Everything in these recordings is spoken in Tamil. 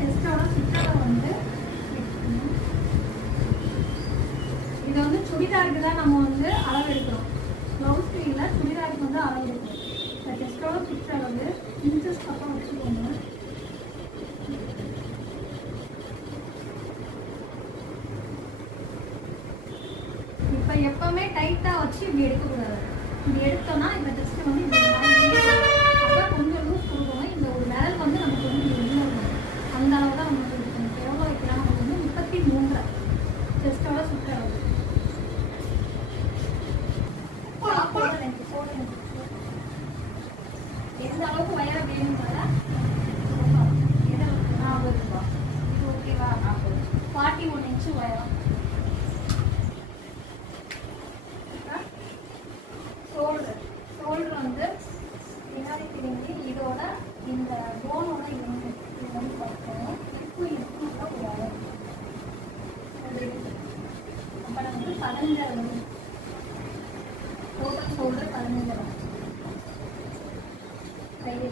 செஸ்டோட சுற்றளவு வந்து இது வந்து சுடிதாருக்கு தான் நம்ம வந்து அளவு எடுக்கிறோம். ப்ளவுஸ் பீஸில் சுடிதாருக்கு வந்து அளவு எடுக்கிறோம். இந்த செஸ்டோட சுற்றளவு இன்ச்சஸ் பக்கம் வச்சுக்கோங்க. இப்போ எப்பவுமே டைட்டாக வச்சு இப்படி எடுக்கக்கூடாது. இப்படி எடுத்தோம்னா இந்த டெஸ்ட் வந்து இப்படி அப்போ கொஞ்சம் லூஸ் கொடுக்கணும். இந்த ஒரு விரல் வந்து நமக்கு வந்து வெளியே வரும். அந்த அளவு தான் நமக்கு இருக்கணும். எவ்வளோ வைக்கலாம்? நமக்கு வந்து 33 டெஸ்ட்டோட சுற்றளவு. எந்த அளவுக்கு உயரம் வேணுங்கிறத 40 ரூபா. இது ஓகேவா? 41 இன்ச்சு உயரம். ஷோல்டர் வந்து பின்னாடி திரும்பி இதோட இந்த போனோட இது வந்து பார்க்கணும். இப்போ கூடாது. அப்புறம் வந்து 15 டோட்டல் ஷோல்டர் 15. கையை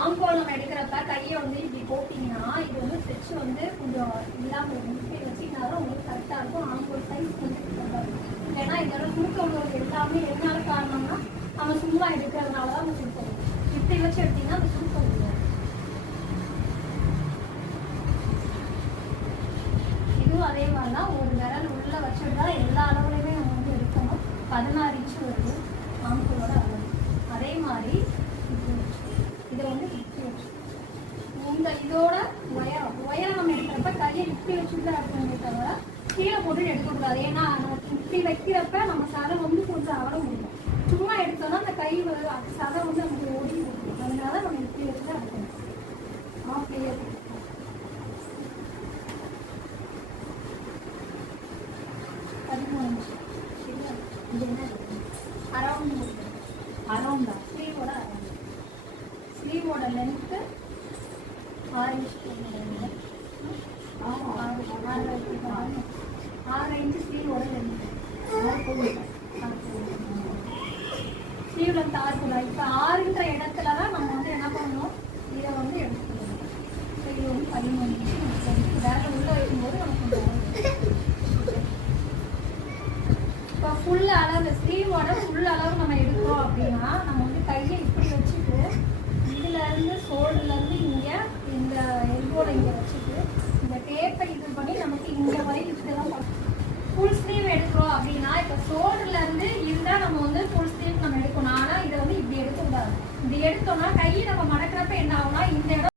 ஆங்கோல் நம்ம எடுக்கிறப்ப கையை வந்து இப்படி போட்டிங்கன்னா இது வந்து ஸ்ட்ரெச் வந்து கொஞ்சம் இல்லாமல் இப்படி வச்சிங்கனாலும் உங்களுக்கு கரெக்டாக இருக்கும். ஆங்கோல் சைஸ் கொஞ்சம் இல்லைன்னா இதோட சுருக்கம் உள்ளது எல்லாமே எதனால காரணம்னா நம்ம சும்மா எடுக்கிறதுனால தான் அந்த சுருக்கம். இப்படி வச்சு எடுத்தீங்கன்னா அந்த சுருக்கம் இல்லை. இதுவும் அதே மாதிரி தான். ஒரு விரல் உள்ள வச்சுட்டா எல்லா அளவுலையுமே நம்ம வந்து எடுக்கணும். 16 இன்ச்சு வருது ஆங்கோலோட அளவு. அதே மாதிரி இதை வந்து இப்படி வச்சு இந்த இதோட உயரம் நம்ம எடுக்கிறப்ப கையை இப்படி வச்சுட்டு தான் இருக்கணுமே தவிர கீழே போட்டு எடுக்கக்கூடாது. ஏன்னா இப்படி வைக்கிறப்ப நம்ம சதை வந்து கொஞ்சம் அகல முடியும். சும்மா எடுத்தோம்னா அந்த கை சதை வந்து நமக்கு ஓடி போடும். அதனால நம்ம இப்படி வச்சு தான் இருக்கணும். அப்படியே 13 நிமிஷம். சரியா? இது என்ன அரௌண்டா ஸ்லீவோட லென்த்து 6 இன்ச்சு. 6 இன்ச்சு ஸ்லீவோட லென்த்து. Sleeve length 6. இப்போ 6ன்ற இடத்துல தான் நம்ம வந்து என்ன பண்ணணும்? இதை வந்து எடுத்துக்கணும். ஸோ இது வந்து 13 இன்ச்சு. வேலை உள்ள வைக்கும்போது நமக்கு இப்போ ஃபுல் அளவு ஸ்லீவோட ஃபுல் அளவு நம்ம எடுக்கிறோம் அப்படின்னா நம்ம வந்து கையை இப்படி வச்சுட்டு இதுலேருந்து ஷோல்டர்லேருந்து இங்கே இந்த எல்போட இங்கே வச்சுட்டு இந்த டேப்பை இது பண்ணி நமக்கு இங்கே வரை இப்படிதான் ஃபுல் ஸ்லீவ் எடுக்கிறோம் அப்படின்னா இப்போ ஷோல்டர்லேருந்து இதுதான் நம்ம வந்து ஃபுல் ஸ்லீவ் நம்ம எடுக்கணும். ஆனால் இதை வந்து இப்படி எடுக்கக்கூடாது. இப்படி எடுத்தோம்னா கையை நம்ம மடக்கிறப்ப என்ன ஆகும்னா